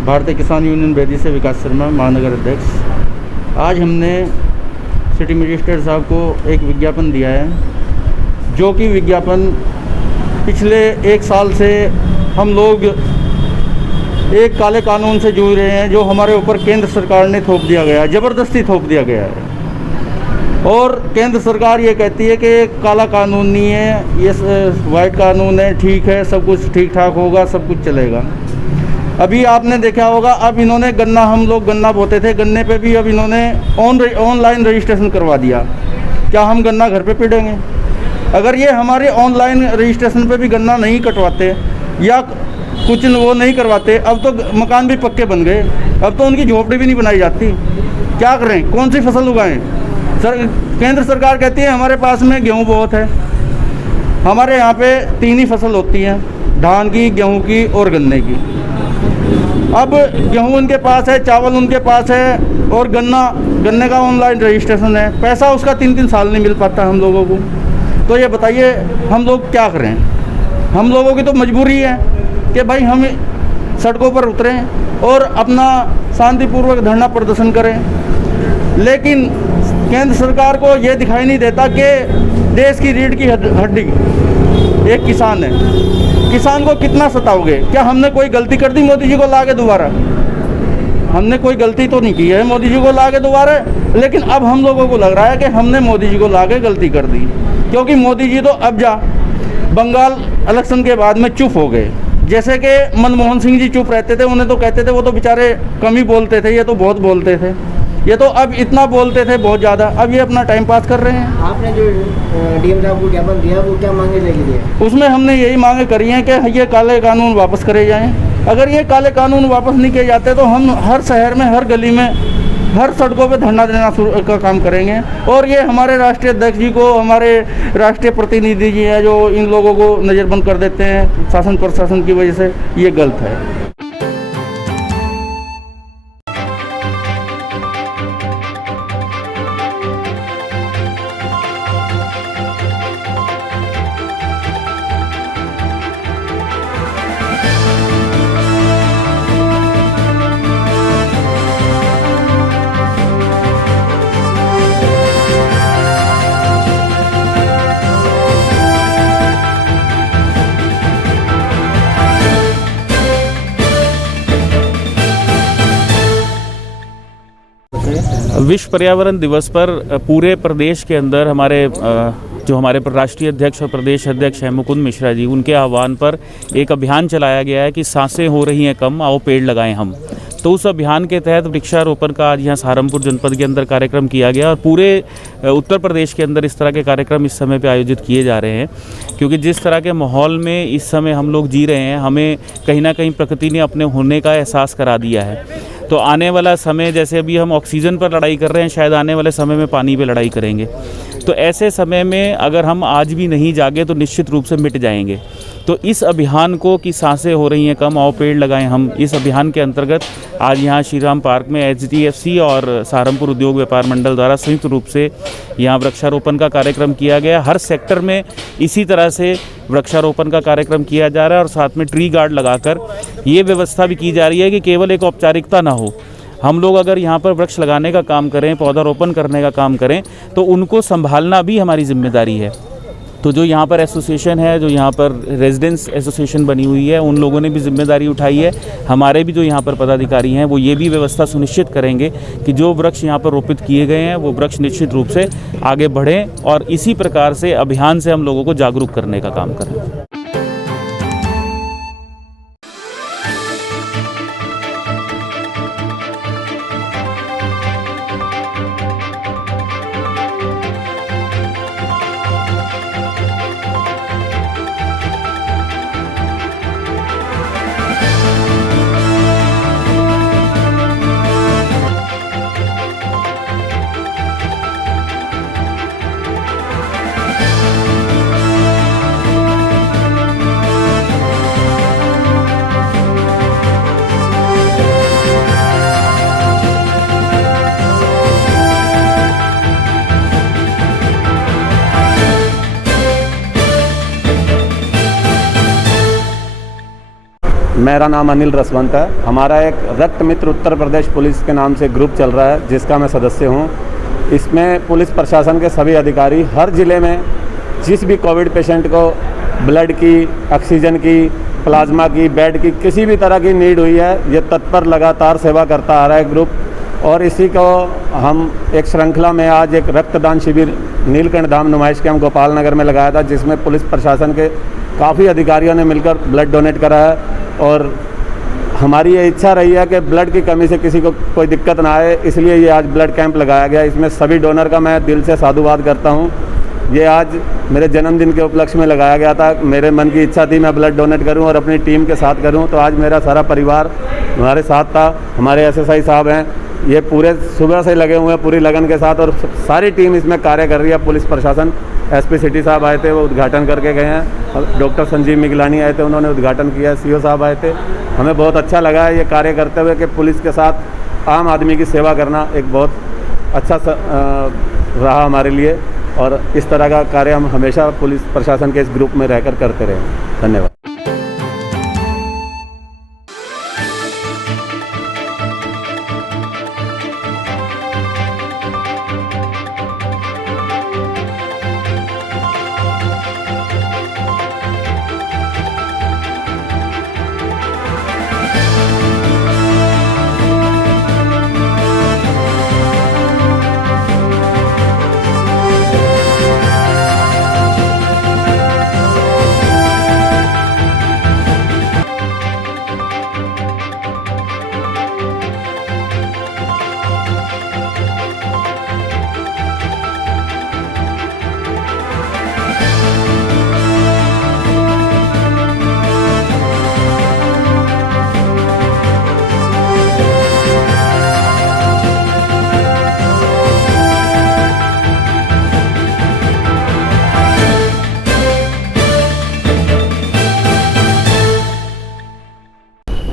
भारतीय किसान यूनियन बैदी से विकास शर्मा, महानगर अध्यक्ष। आज हमने सिटी मजिस्ट्रेट साहब को एक विज्ञापन दिया है, जो कि विज्ञापन पिछले 1 साल से हम लोग एक काले कानून से जूझ रहे हैं, जो हमारे ऊपर केंद्र सरकार ने थोप दिया गया है, ज़बरदस्ती थोप दिया गया है। और केंद्र सरकार ये कहती है कि काला कानून नहीं है, ये वाइट कानून है, ठीक है, सब कुछ ठीक ठाक होगा, सब कुछ चलेगा। अभी आपने देखा होगा, अब इन्होंने गन्ना, हम लोग गन्ना बोते थे, गन्ने पे भी अब इन्होंने ऑनलाइन रजिस्ट्रेशन करवा दिया। क्या हम गन्ना घर पे पीड़ेंगे? अगर ये हमारे ऑनलाइन रजिस्ट्रेशन पे भी गन्ना नहीं कटवाते या कुछ वो नहीं करवाते, अब तो मकान भी पक्के बन गए, अब तो उनकी झोपड़ी भी नहीं बनाई जाती। क्या करें, कौन सी फसल उगाएं? केंद्र सरकार कहती है हमारे पास में गेहूँ बहुत है। हमारे यहाँ पे 3 ही फसल होती हैं, धान की, गेहूँ की और गन्ने की। अब गेहूँ उनके पास है, चावल उनके पास है, और गन्ने का ऑनलाइन रजिस्ट्रेशन है। पैसा उसका 3-3 साल नहीं मिल पाता हम लोगों को। तो ये बताइए हम लोग क्या करें? हम लोगों की तो मजबूरी है कि भाई हम सड़कों पर उतरें और अपना शांतिपूर्वक धरना प्रदर्शन करें, लेकिन केंद्र सरकार को ये दिखाई नहीं देता कि देश की रीढ़ की हड्डी एक किसान है। किसान को कितना सताओगे? क्या हमने कोई गलती कर दी मोदी जी को लाके दोबारा? हमने कोई गलती तो नहीं की है मोदी जी को लाके दोबारा, लेकिन अब हम लोगों को लग रहा है कि हमने मोदी जी को लाके गलती कर दी, क्योंकि मोदी जी तो अब बंगाल इलेक्शन के बाद में चुप हो गए। जैसे कि मनमोहन सिंह जी चुप रहते थे, उन्हें तो कहते थे वो तो बेचारे कम ही बोलते थे, ये तो बहुत बोलते थे। ये तो अब इतना बोलते थे, बहुत ज़्यादा। अब ये अपना टाइम पास कर रहे हैं। आपने जो डीएम साहब को ज्ञापन दिया, वो क्या मांगे लेके दिए? उसमें हमने यही मांगे करी हैं कि ये काले कानून वापस करे जाएं। अगर ये काले कानून वापस नहीं किए जाते तो हम हर शहर में, हर गली में, हर सड़कों पे धरना देना का काम करेंगे। और ये हमारे राष्ट्रीय अध्यक्ष जी को, हमारे राष्ट्रीय प्रतिनिधि जी हैं, जो इन लोगों को नज़रबंद कर देते हैं शासन प्रशासन की वजह से, ये गलत है। विश्व पर्यावरण दिवस पर पूरे प्रदेश के अंदर हमारे जो हमारे राष्ट्रीय अध्यक्ष और प्रदेश अध्यक्ष हैं मुकुंद मिश्रा जी, उनके आह्वान पर एक अभियान चलाया गया है कि सांसें हो रही हैं कम, आओ पेड़ लगाएं हम। तो उस अभियान के तहत वृक्षारोपण का आज यहाँ सहारनपुर जनपद के अंदर कार्यक्रम किया गया, और पूरे उत्तर प्रदेश के अंदर इस तरह के कार्यक्रम इस समय पे आयोजित किए जा रहे हैं, क्योंकि जिस तरह के माहौल में इस समय हम लोग जी रहे हैं, हमें कहीं ना कहीं प्रकृति ने अपने होने का एहसास करा दिया है। तो आने वाला समय, जैसे अभी हम ऑक्सीजन पर लड़ाई कर रहे हैं, शायद आने वाले समय में पानी पे लड़ाई करेंगे। तो ऐसे समय में अगर हम आज भी नहीं जागे तो निश्चित रूप से मिट जाएंगे। तो इस अभियान को कि सांसें हो रही हैं कम, आओ पेड़ लगाएं हम, इस अभियान के अंतर्गत आज यहाँ श्रीराम पार्क में HDFC और सहारनपुर उद्योग व्यापार मंडल द्वारा संयुक्त रूप से यहाँ वृक्षारोपण का कार्यक्रम किया गया। हर सेक्टर में इसी तरह से वृक्षारोपण का कार्यक्रम किया जा रहा है, और साथ में ट्री गार्ड लगाकर ये व्यवस्था भी की जा रही है कि केवल एक औपचारिकता ना हो। हम लोग अगर यहाँ पर वृक्ष लगाने का काम करें, पौधारोपण करने का काम करें, तो उनको संभालना भी हमारी जिम्मेदारी है। तो जो यहाँ पर एसोसिएशन है, जो यहाँ पर रेजिडेंस एसोसिएशन बनी हुई है, उन लोगों ने भी जिम्मेदारी उठाई है। हमारे भी जो यहाँ पर पदाधिकारी हैं, वो ये भी व्यवस्था सुनिश्चित करेंगे कि जो वृक्ष यहाँ पर रोपित किए गए हैं, वो वृक्ष निश्चित रूप से आगे बढ़ें, और इसी प्रकार से अभियान से हम लोगों को जागरूक करने का काम करें। मेरा नाम अनिल रसवंत है। हमारा एक रक्त मित्र उत्तर प्रदेश पुलिस के नाम से ग्रुप चल रहा है, जिसका मैं सदस्य हूँ। इसमें पुलिस प्रशासन के सभी अधिकारी हर ज़िले में जिस भी कोविड पेशेंट को ब्लड की, ऑक्सीजन की, प्लाज्मा की, बेड की, किसी भी तरह की नीड हुई है, ये तत्पर लगातार सेवा करता आ रहा है ग्रुप। और इसी को हम एक श्रृंखला में आज एक रक्तदान शिविर नीलकंठ धाम नुमाइश कैंप गोपाल नगर में लगाया था, जिसमें पुलिस प्रशासन के काफ़ी अधिकारियों ने मिलकर ब्लड डोनेट करा है। और हमारी ये इच्छा रही है कि ब्लड की कमी से किसी को कोई दिक्कत ना आए, इसलिए ये आज ब्लड कैंप लगाया गया। इसमें सभी डोनर का मैं दिल से साधुवाद करता हूँ। ये आज मेरे जन्मदिन के उपलक्ष्य में लगाया गया था। मेरे मन की इच्छा थी मैं ब्लड डोनेट करूं और अपनी टीम के साथ करूं, तो आज मेरा सारा परिवार हमारे साथ था। हमारे एसएसआई साहब हैं, ये पूरे सुबह से लगे हुए हैं पूरी लगन के साथ, और सारी टीम इसमें कार्य कर रही है। पुलिस प्रशासन, एसपी सिटी साहब आए थे, वो उद्घाटन करके गए हैं। डॉक्टर संजीव मिगलानी आए थे, उन्होंने उद्घाटन किया। सीओ साहब आए थे। हमें बहुत अच्छा लगा है ये कार्य करते हुए कि पुलिस के साथ आम आदमी की सेवा करना एक बहुत अच्छा रहा हमारे लिए। और इस तरह का कार्य हम हमेशा पुलिस प्रशासन के इस ग्रुप में रहकर करते रहे। धन्यवाद।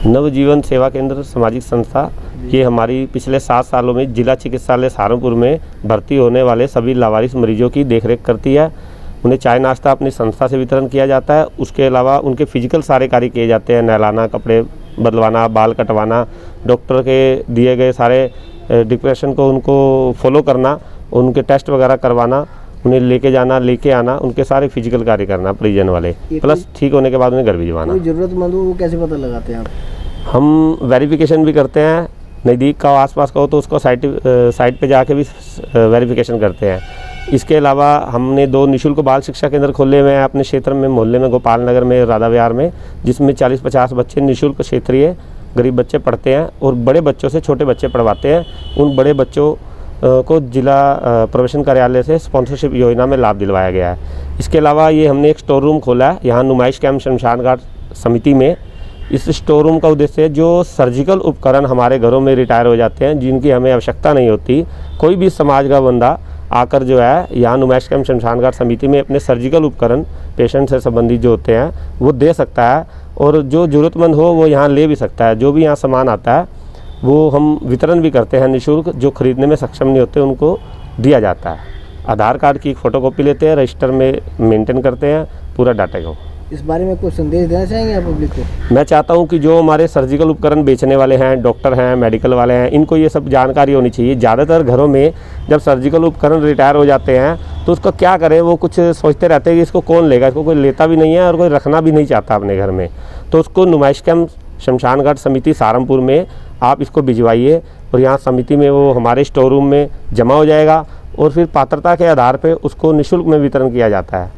नवजीवन सेवा केंद्र सामाजिक संस्था, ये हमारी पिछले 7 सालों में जिला चिकित्सालय सहारनपुर में भर्ती होने वाले सभी लावारिस मरीजों की देखरेख करती है। उन्हें चाय नाश्ता अपनी संस्था से वितरण किया जाता है। उसके अलावा उनके फिजिकल सारे कार्य किए जाते हैं, नहलाना, कपड़े बदलवाना, बाल कटवाना, डॉक्टर के दिए गए सारे डिप्रेशन को उनको फॉलो करना, उनके टेस्ट वगैरह करवाना, उन्हें लेके जाना, लेके आना, उनके सारे फिजिकल कार्य करना परिजन वाले, प्लस ठीक होने के बाद उन्हें घर भिजवाना। कोई ज़रूरतमंद हो वो कैसे पता लगाते हैं आप? हम वेरिफिकेशन भी करते हैं, नज़दीक का आसपास का हो तो उसको साइट पे जाके भी वेरिफिकेशन करते हैं। इसके अलावा हमने 2 निःशुल्क बाल शिक्षा केंद्र खोले हुए हैं अपने क्षेत्र में, मोहल्ले में, गोपाल नगर में, राधा विहार में, जिसमें 40-50 बच्चे निःशुल्क क्षेत्रीय गरीब बच्चे पढ़ते हैं और बड़े बच्चों से छोटे बच्चे पढ़वाते हैं। उन बड़े बच्चों को जिला प्रवेशन कार्यालय से स्पॉन्सरशिप योजना में लाभ दिलवाया गया है। इसके अलावा ये हमने एक स्टोर रूम खोला है यहाँ नुमाइश कैंप शमशान घाट समिति में। इस स्टोर रूम का उद्देश्य जो सर्जिकल उपकरण हमारे घरों में रिटायर हो जाते हैं, जिनकी हमें आवश्यकता नहीं होती, कोई भी समाज का बंदा आकर जो है यहाँ नुमाइश कैंप शमशान घाट समिति में अपने सर्जिकल उपकरण पेशेंट से संबंधित जो होते हैं वो दे सकता है, और जो ज़रूरतमंद हो वो यहाँ ले भी सकता है। जो भी यहाँ सामान आता है वो हम वितरण भी करते हैं निःशुल्क, जो खरीदने में सक्षम नहीं होते उनको दिया जाता है। आधार कार्ड की एक फ़ोटोकॉपी लेते हैं, रजिस्टर में मेंटेन करते हैं पूरा डाटा को। इस बारे में कुछ संदेश देना चाहेंगे आप पब्लिक को? मैं चाहता हूं कि जो हमारे सर्जिकल उपकरण बेचने वाले हैं, डॉक्टर हैं, मेडिकल वाले हैं, इनको ये सब जानकारी होनी चाहिए। ज़्यादातर घरों में जब सर्जिकल उपकरण रिटायर हो जाते हैं तो उसका क्या करें, वो कुछ सोचते रहते हैं कि इसको कौन लेगा, इसको कोई लेता भी नहीं है और कोई रखना भी नहीं चाहता अपने घर में। तो उसको नुमाइश कैंप शमशान घाट समिति सहारनपुर में आप इसको भिजवाइए, और यहाँ समिति में वो हमारे स्टोर रूम में जमा हो जाएगा, और फिर पात्रता के आधार पर उसको निःशुल्क में वितरण किया जाता है।